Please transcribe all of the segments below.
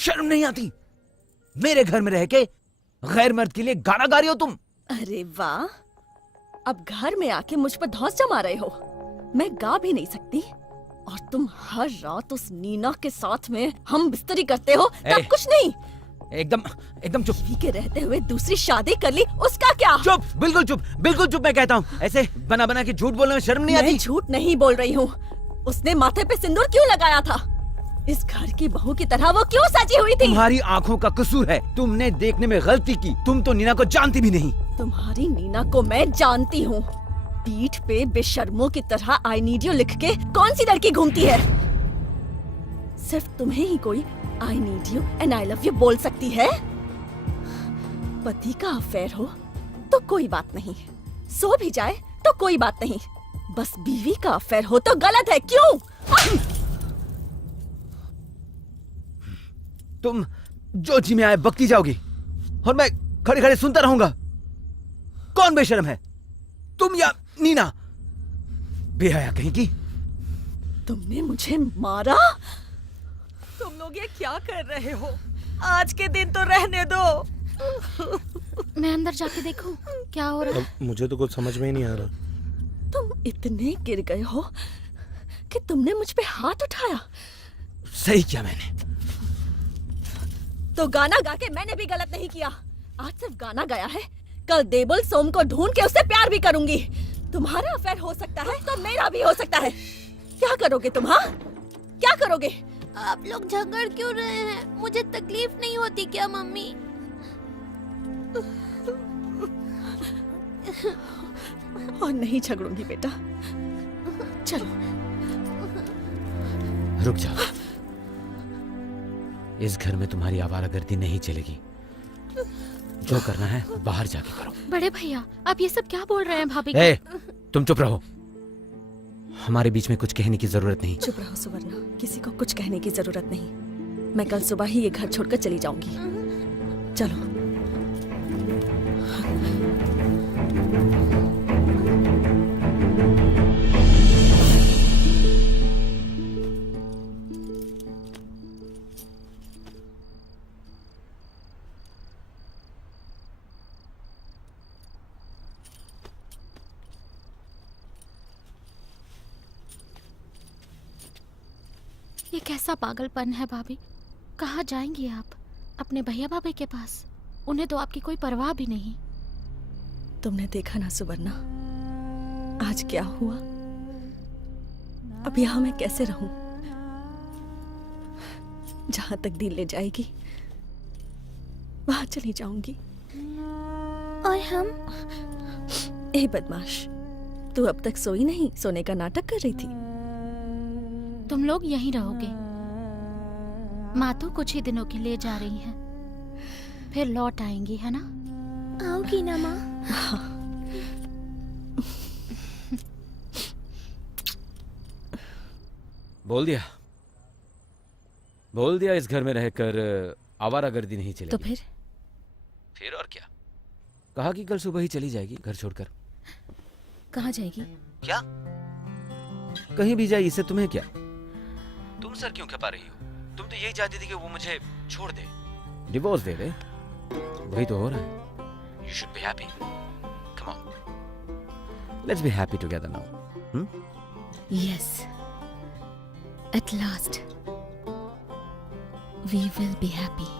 शर्म नहीं आती? मेरे घर में रह के गैर मर्द के लिए गाना गा रही हो तुम? अरे वाह, अब घर में आके मुझ पर धौंस जमा रहे हो। मैं गा भी नहीं सकती और तुम हर रात उस नीना के साथ में हम बिस्तरी करते हो तब कुछ नहीं। एकदम एकदम चुप। पी के रहते हुए दूसरी शादी कर ली, उसका क्या? चुप, बिल्कुल चुप, बिल्कुल चुप। मैं कहता हूँ ऐसे बना बना के झूठ बोलने में शर्म नहीं आती? मैं झूठ नहीं बोल रही हूँ। उसने माथे पे सिंदूर क्यों लगाया था? इस घर की बहू की तरह वो क्यों सजी हुई थी? तुम्हारी आंखों का कसूर है, तुमने देखने में गलती की। तुम तो नीना को जानती भी नहीं। तुम्हारी नीना को मैं जानती हूँ। पीठ पे बेशर्मों की तरह आई नीड यू लिख के कौन सी लड़की घूमती है? सिर्फ तुम्हें ही कोई I need you and I love you बोल सकती है। पति का अफेयर हो तो कोई बात नहीं, सो भी जाए तो कोई बात नहीं, बस बीवी का अफेयर हो तो गलत है। क्यों? तुम जो जी में आए बकती जाओगी और मैं खड़े खड़े सुनता रहूंगा। कौन बेशर्म है, तुम या नीना? बेहया कहीं की। तुमने मुझे मारा? तुम लोग ये क्या कर रहे हो? आज के दिन तो रहने दो। मैं अंदर जाके देखूं क्या हो रहा है? मुझे तो कुछ समझ में ही नहीं आ रहा। तुम इतने गिर गए हो कि तुमने मुझ पे हाथ उठाया। सही किया मैंने। तो गाना गा के मैंने भी गलत नहीं किया। आज सिर्फ गाना गाया है, कल देबुल सोम को ढूंढ के उससे प्यार भी करूंगी। तुम्हारा अफेयर हो सकता है तो मेरा भी हो सकता है। क्या करोगे तुम? हाँ, क्या करोगे? आप लोग झगड़ क्यों रहे हैं? मुझे तकलीफ नहीं होती क्या मम्मी? और नहीं झगड़ूंगी बेटा, चलो। रुक जाओ, इस घर में तुम्हारी आवारागर्दी नहीं चलेगी। जो करना है बाहर जाके करो। बड़े भैया, आप ये सब क्या बोल रहे हैं भाभी? तुम चुप रहो, हमारे बीच में कुछ कहने की जरूरत नहीं। चुप रहो सुवर्णा, किसी को कुछ कहने की जरूरत नहीं। मैं कल सुबह ही ये घर छोड़कर चली जाऊंगी। चलो। ये कैसा पागलपन है भाभी? कहाँ जाएंगी आप? अपने भैया भाभी के पास? उन्हें तो आपकी कोई परवाह भी नहीं। तुमने देखा ना सुवर्णा, आज क्या हुआ। अब यहाँ मैं कैसे रहूं? जहां तक दिल ले जाएगी वहां चली जाऊंगी। और हम? ए बदमाश, तू अब तक सोई नहीं? सोने का नाटक कर रही थी। तुम लोग यहीं रहोगे? माँ तो कुछ ही दिनों के लिए जा रही हैं, फिर लौट आएंगी, है ना? आओगी ना माँ? बोल दिया इस घर में रहकर आवारागर्दी नहीं चलेगी। तो फिर और क्या? कहा कि कल सुबह ही चली जाएगी घर छोड़कर। कहाँ जाएगी? क्या? कहीं भी जाए, इससे तुम्हें क्या? तुम सर क्यों खपा रही हो? तुम तो यही चाहती थी कि वो मुझे छोड़ दे, डिवोर्स दे दे। वही तो हो रहा है। You should be happy. Come on. Let's be happy together now. Yes. At last, we will be happy.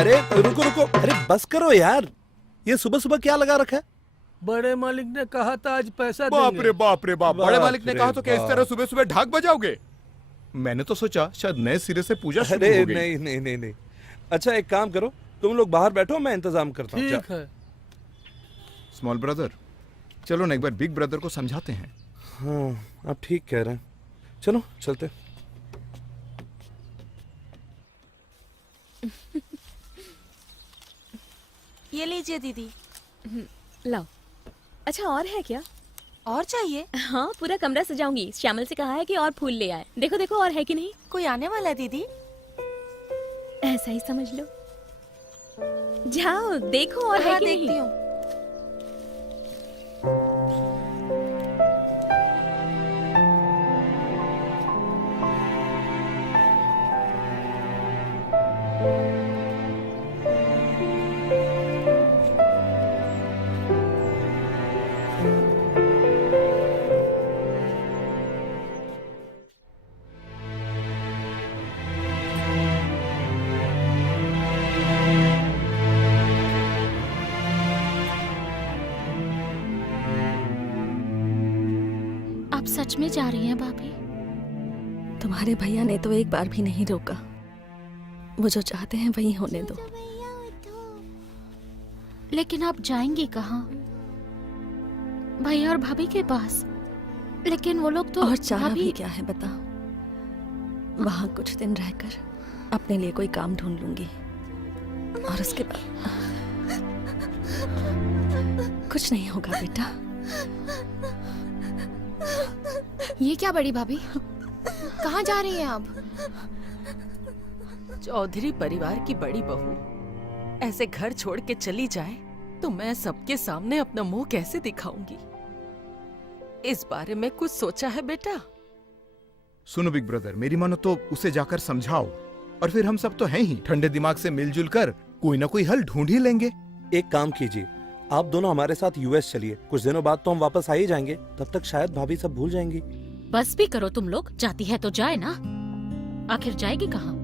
अरे रुको रुको, अरे बस करो यार, ये सुबह सुबह क्या लगा रखा है? बड़े मालिक ने कहा था आज पैसा बाप देंगे। रे बाप रे बाप, बड़े बाप मालिक ने रे कहा तो क्या इस तरह बाप। सुबह सुबह ढाक बजाओगे? मैंने तो सोचा शायद नए सिरे से पूजा शुरू अरे हो गई। नहीं नहीं नहीं नहीं। अच्छा एक काम करो, तुम लोग बाहर बैठो, मैं इंतजाम करता हूँ। ठीक है। स्मॉल ब्रदर, चलो ना एक बार बिग ब्रदर को समझाते हैं। हाँ आप ठीक कह रहे हैं। चलो चलते। ये लीजिए दीदी। लाओ। अच्छा और है क्या? और चाहिए? हाँ पूरा कमरा सजाऊंगी। श्यामल से कहा है कि और फूल ले आए। देखो देखो और है कि नहीं। कोई आने वाला है दीदी? ऐसा ही समझ लो। जाओ देखो और है हाँ कि देखती नहीं। हूँ। आप सच में जा रही हैं भाभी? तुम्हारे भैया ने तो एक बार भी नहीं रोका। वो जो चाहते हैं वही होने दो। लेकिन आप जाएंगी कहाँ? भैया और भाभी के पास। लेकिन वो लोग तो और चाह भी भाभी क्या है बताओ। वहां कुछ दिन रहकर अपने लिए कोई काम ढूंढ लूंगी और उसके बाद कुछ नहीं होगा बेटा। ये क्या बड़ी भाभी, कहाँ जा रही हैं आप? चौधरी परिवार की बड़ी बहू ऐसे घर छोड़ के चली जाए तो मैं सबके सामने अपना मुंह कैसे दिखाऊंगी? इस बारे में कुछ सोचा है बेटा? सुनो बिग ब्रदर, मेरी मानो तो उसे जाकर समझाओ, और फिर हम सब तो हैं ही, ठंडे दिमाग से मिलजुल कर कोई ना कोई हल ढूंढ ही लेंगे। एक काम कीजिए, आप दोनों हमारे साथ यूएस चलिए। कुछ दिनों बाद तो हम वापस आ ही जाएंगे, तब तक शायद भाभी सब भूल जाएंगी। बस भी करो तुम लोग। जाती है तो जाए ना, आखिर जाएगी कहाँ?